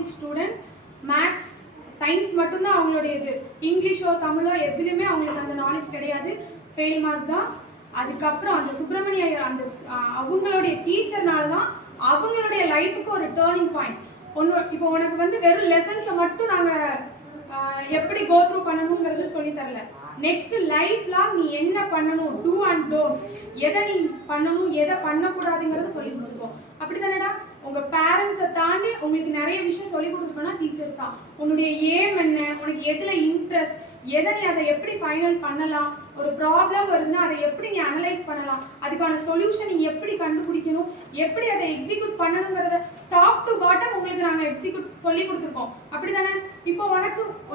Knowledge student. Maths science மட்டும்தான் அவங்களுடைய இது. இங்கிலீஷோ தமிழோ எதுலையுமே அவங்களுக்கு அந்த நாலேஜ் கிடையாது, ஃபெயில் மார்க் தான். அதுக்கப்புறம் அந்த சுப்பிரமணிய அந்த அவங்களுடைய டீச்சர்னால தான் அவங்களுடைய லைஃபுக்கு ஒரு டேர்னிங் பாயிண்ட். இப்போ உனக்கு வந்து வெறும் லெசன்ஸை மட்டும் நாங்கள் எப்படி கோ த்ரூ பண்ணணுங்கிறது சொல்லி தரல. நெக்ஸ்ட் லைஃப் லாங் நீ என்ன பண்ணணும், டூ அண்ட் டோன்ட், எதை நீ பண்ணணும் எதை பண்ணக்கூடாதுங்கிறத சொல்லி கொடுத்துருக்கோம். அப்படித்தானடா? உங்க பேரண்ட்ஸை தாண்டி உங்களுக்கு நிறைய விஷயம் சொல்லி கொடுத்துருக்கோம்னா டீச்சர்ஸ் தான். உன்னுடைய ஏம் என்ன, உனக்கு எதுல இன்ட்ரெஸ்ட், எதை நீ அதை எப்படி ஃபைனல் பண்ணலாம், ஒரு ப்ராப்ளம் வருதுன்னா அதை எப்படி நீ அனலைஸ் பண்ணலாம், அதுக்கான சொல்யூஷன் நீ எப்படி கண்டுபிடிக்கணும், எப்படி அதை எக்ஸிக்யூட் பண்ணணுங்கிறத டாப் டு பாட்டம் உங்களுக்கு நாங்கள் எக்ஸிக்யூட் சொல்லி கொடுத்துருக்கோம். அப்படிதானே? இப்போ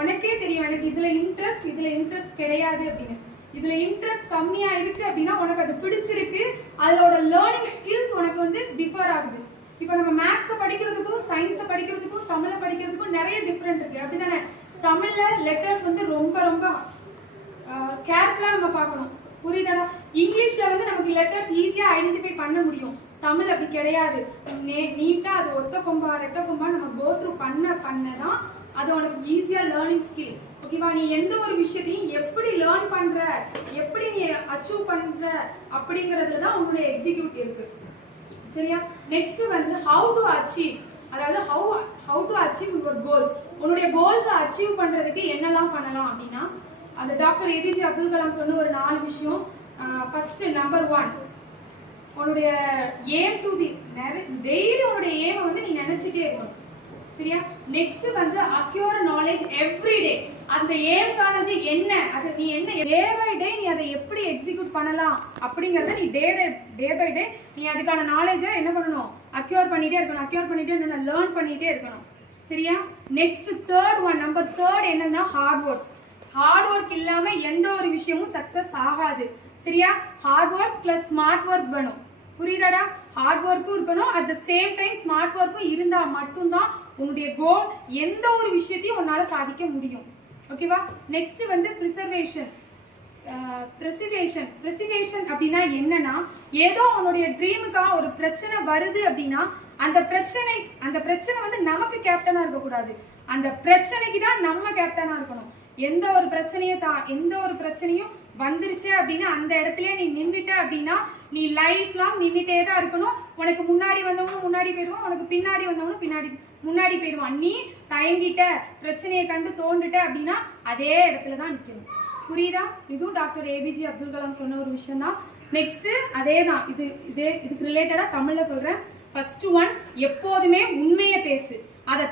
உனக்கே தெரியும் எனக்கு இதுல இன்ட்ரெஸ்ட் கிடையாது அப்படின்னு. இதுல இன்ட்ரெஸ்ட் கம்மியா இருக்கு அப்படின்னா உனக்கு அது பிடிச்சிருக்கு, அதோட லேர்னிங் ஸ்கில்ஸ் உனக்கு வந்து டிஃபர் ஆகுது. இப்போ நம்ம மேக்ஸை படிக்கிறதுக்கும் சயின்ஸை படிக்கிறதுக்கும் தமிழை படிக்கிறதுக்கும் நிறைய டிஃப்ரெண்ட் இருக்கு. அப்படிதானே? தமிழ்ல லெட்டர்ஸ் வந்து ரொம்ப ரொம்ப கேர்ஃபுல்லா நம்ம பார்க்கணும். புரியுதா? இங்கிலீஷ்ல வந்து நமக்கு லெட்டர்ஸ் ஈஸியா ஐடென்டிஃபை பண்ண முடியும், தமிழ் அப்படி கிடையாது. நீட்டா அது ஒத்த கொம்பா ரெட்ட கொம்பா நம்ம கோ த்ரூ பண்ணதான் அது உனக்கு ஈஸியா லேர்னிங் ஸ்கில். ஓகேவா? நீ எந்த ஒரு விஷயத்தையும் எப்படி லேர்ன் பண்ற, எப்படி நீ அச்சீவ் பண்ற அப்படிங்கிறதுல தான் உன்னுடைய எக்ஸிக்யூட் இருக்கு. சரியா? நெக்ஸ்ட் வந்து ஹவு டு அச்சீவ், அதாவது how to achieve your goals. உன்னுடைய கோல்ஸை அச்சீவ் பண்றதுக்கு என்னெல்லாம் பண்ணலாம் அப்படின்னா அந்த டாக்டர் ஏபிஜே அப்துல் கலாம் சொன்ன ஒரு 4 விஷயம். ஃபர்ஸ்ட் நம்பர் 1, உன்னுடைய ஏம் டு தி டெய்லி உன்னுடைய ஏமை வந்து நீ நினைச்சிட்டே இருக்கணும். சரியா? நெக்ஸ்ட் வந்து அக்யூர் நாலேஜ் எவ்ரிடே. அந்த ஏம்கானது என்ன, அது நீ என்ன டே பை டே நீ அதை எப்படி எக்ஸிக்யூட் பண்ணலாம் அப்படிங்கறத நீ டே பை டே நீ அதுக்கான நாலேஜை என்ன பண்ணணும், அக்யூர் பண்ணிட்டே இருக்கணும், லேர்ன் பண்ணிட்டே இருக்கணும். சரியா? நெக்ஸ்ட் தேர்ட் ஒன், நம்பர் 3 என்னன்னா ஹார்ட் ஒர்க் இல்லாம எந்த ஒரு விஷயமும் சக்சஸ் ஆகாது. சரியா? Hard work plus smart work வேணும். புரியுதாடா? ஹார்ட் ஒர்க்கும் இருக்கணும், at the same time smart ஒர்க்கும் இருந்தா மட்டும்தான் உன்னுடைய கோல் எந்த ஒரு விஷயத்தையும் உன்னால சாதிக்க முடியும். ஓகேவா? நெக்ஸ்ட் வந்து ப்ரிசர்வேஷன் அப்படின்னா என்னன்னா, ஏதோ உன்னுடைய ட்ரீமுக்காக ஒரு பிரச்சனை வருது அப்படின்னா அந்த பிரச்சனை வந்து நமக்கு கேப்டனா இருக்கக்கூடாது, அந்த பிரச்சனைக்கு தான் நம்ம கேப்டனா இருக்கணும். எந்த ஒரு பிரச்சனையும் வந்துருச்சு அப்படின்னா அந்த இடத்துல நீ நின்றுட்ட அப்படின்னா நீ லைஃப் லாங் நின்றுட்டே தான் இருக்கணும். உனக்கு முன்னாடி வந்தவனும் முன்னாடி போயிடுவான், உனக்கு பின்னாடி வந்தவனும் முன்னாடி போயிடுவான். நீ தயங்கிட்ட, பிரச்சனையை கண்டு தோண்டுட்ட அப்படின்னா அதே இடத்துல தான் நிற்கணும். புரியுதா? இதுவும் டாக்டர் ஏபிஜே அப்துல் கலாம் சொன்ன ஒரு விஷயம் தான். நெக்ஸ்ட் அதே தான், இதுக்கு ரிலேட்டடா தமிழ்ல சொல்றேன். ஃபர்ஸ்ட் ஒன், எப்போதுமே உண்மையை பேசு. அதை